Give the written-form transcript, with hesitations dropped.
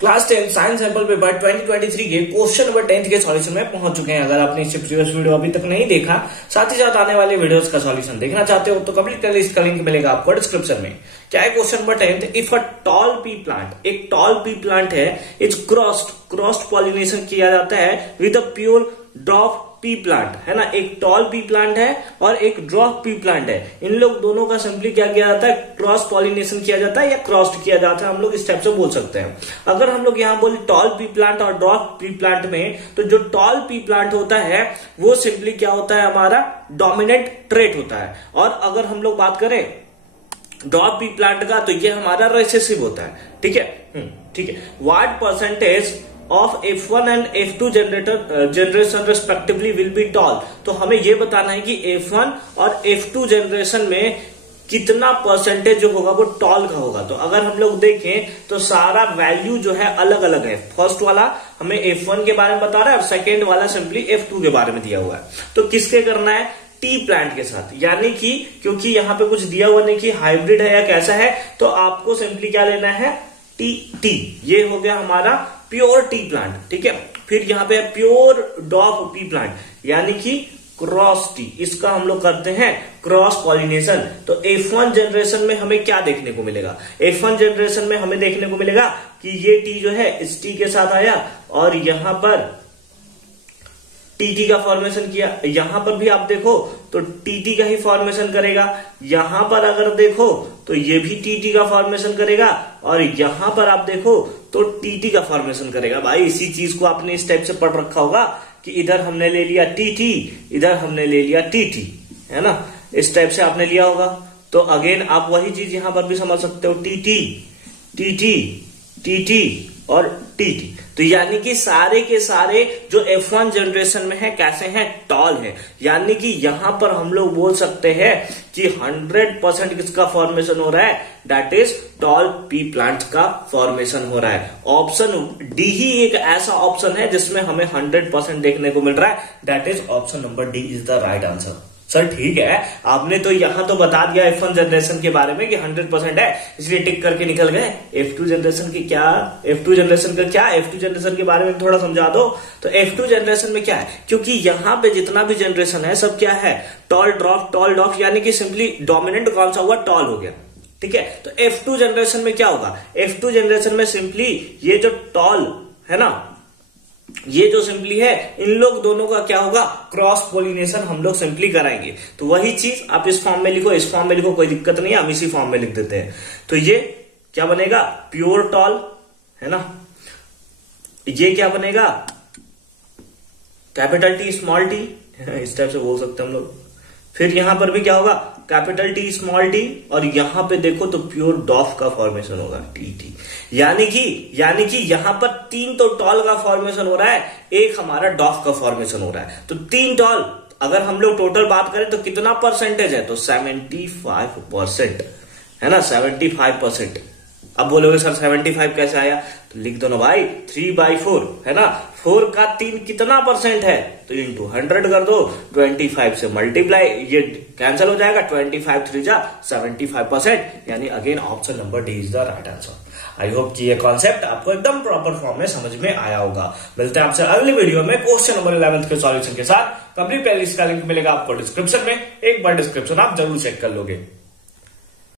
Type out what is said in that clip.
Class 10 science sample paper 2023 के question number 10 के solution में पहुंच चुके हैं। अगर आपने इससे प्रीवियस वीडियो अभी तक नहीं देखा, साथ ही साथ आने वाले वीडियोस का सॉल्यूशन देखना चाहते हो तो कंप्लीट प्लेलिस्ट का लिंक मिलेगा आपको डिस्क्रिप्शन में। क्या है question number 10? If a tall P plant, एक टॉल पी प्लांट है, इट्स क्रॉस्ड पॉलिनेशन किया जाता है with a pure drop P plant, है ना। एक टॉल पी प्लांट है और एक ड्रॉप पी प्लांट है। इन लोग दोनों का सिंपली क्या किया जाता है? क्रॉस पॉलिनेशन किया जाता है या क्रॉस्ड किया जाता है, हम लोग इस टाइप से बोल सकते हैं। अगर हम लोग यहाँ बोले टॉल पी प्लांट और ड्रॉप पी प्लांट में, तो जो टॉल पी प्लांट होता है वो सिंपली क्या होता है? हमारा डोमिनेंट ट्रेट होता है। और अगर हम लोग बात करें ड्रॉप पी प्लांट का, तो ये हमारा रिसेसिव होता है। ठीक है। What percentage of F1 and F2 generation respectively will be toll. तो हमें यह बताना है कि F1 और F2 जनरेशन में कितना परसेंटेज जो होगा वो टॉल का होगा। तो अगर हम लोग देखें तो सारा वैल्यू जो है अलग अलग है। फर्स्ट वाला हमें F1 के बारे में बता रहा है और सेकेंड वाला सिंपली F2 के बारे में दिया हुआ है। तो किसके करना है? टी प्लांट के साथ, यानी कि क्योंकि यहाँ पे कुछ दिया हुआ नहीं कि हाइब्रिड है या कैसा है, तो आपको सिंपली क्या लेना है? टी। ये हो गया हमारा प्योर टी प्लांट। ठीक है। फिर यहाँ पे प्योर डॉफ पी प्लांट, यानी कि क्रॉस टी, इसका हम लोग करते हैं क्रॉस पॉलिनेशन। तो F1 जनरेशन में हमें क्या देखने को मिलेगा? F1 जनरेशन में हमें देखने को मिलेगा कि ये टी जो है इस टी के साथ आया और यहां पर टीटी का फॉर्मेशन किया। यहां पर भी आप देखो तो टीटी का ही फॉर्मेशन करेगा। यहां पर अगर देखो तो ये भी टीटी का फॉर्मेशन करेगा और यहां पर आप देखो तो टीटी का फॉर्मेशन करेगा। भाई इसी चीज को आपने इस टाइप से पढ़ रखा होगा कि इधर हमने ले लिया टीटी, इधर हमने ले लिया टीटी, है ना। इस टाइप से आपने लिया होगा। तो अगेन आप वही चीज यहां पर भी समझ सकते हो, टीटी और टीटी। तो यानी कि सारे के सारे जो F1 जनरेशन में है कैसे हैं? टॉल है। यानी कि यहां पर हम लोग बोल सकते हैं कि 100% किसका फॉर्मेशन हो रहा है? That is tall P plant का फॉर्मेशन हो रहा है। ऑप्शन डी ही एक ऐसा ऑप्शन है जिसमें हमें 100% देखने को मिल रहा है। That is option number D is the right answer. Sir ठीक है, आपने तो यहां तो बता दिया F1 जनरेशन के बारे में कि 100% है, इसलिए टिक करके निकल गए। F2 जनरेशन की क्या? F2 जनरेशन का क्या? F2 जनरेशन के बारे में थोड़ा समझा दो। तो F2 जनरेशन में क्या है? क्योंकि यहां पे जितना भी जनरेशन है सब क्या है? टॉल ड्रॉप, यानी कि सिंपली डोमिनेंट कौन सा हुआ? टॉल हो गया। ठीक है। तो F2 जनरेशन में क्या होगा? F2 जनरेशन में सिंपली ये जो टॉल है ना, ये जो सिंपली है, इन लोग दोनों का क्या होगा? क्रॉस पोलिनेशन हम लोग सिंपली कराएंगे। तो वही चीज आप इस फॉर्म में लिखो, इस फॉर्म में लिखो, कोई दिक्कत नहीं है, हम इसी फॉर्म में लिख देते हैं। तो ये क्या बनेगा? प्योर टॉल, है ना। ये क्या बनेगा? कैपिटल टी स्मॉल टी, इस टाइप से बोल सकते हैं हम लोग। फिर यहां पर भी क्या होगा? कैपिटल टी स्मॉल टी, और यहां पे देखो तो प्योर डॉफ का फॉर्मेशन होगा, टी। यानी कि यहां पर 3 तो टॉल का फॉर्मेशन हो रहा है, एक हमारा डॉफ का फॉर्मेशन हो रहा है। तो 3 टॉल, अगर हम लोग टोटल बात करें तो कितना परसेंटेज है? तो 75%, है ना, 75%। अब बोलोगे सर 75 कैसे आया? तो लिख दो ना भाई, 3/4, है ना। 4 का 3 कितना परसेंट है? तो इंटू 100 कर दो, 25 से मल्टीप्लाई, ये कैंसिल हो जाएगा। 25 3 जा 75%, यानी again option number D is the right answer. I hope कि ये कॉन्सेप्ट आपको एकदम प्रॉपर फॉर्म में समझ में आया होगा। मिलते हैं आपसे अगली वीडियो में क्वेश्चन नंबर 11 के सॉल्यूशन के साथ। कंप्लीट प्लेलिस्ट का लिंक मिलेगा आपको डिस्क्रिप्शन में। एक बार डिस्क्रिप्शन आप जरूर चेक कर लोगे।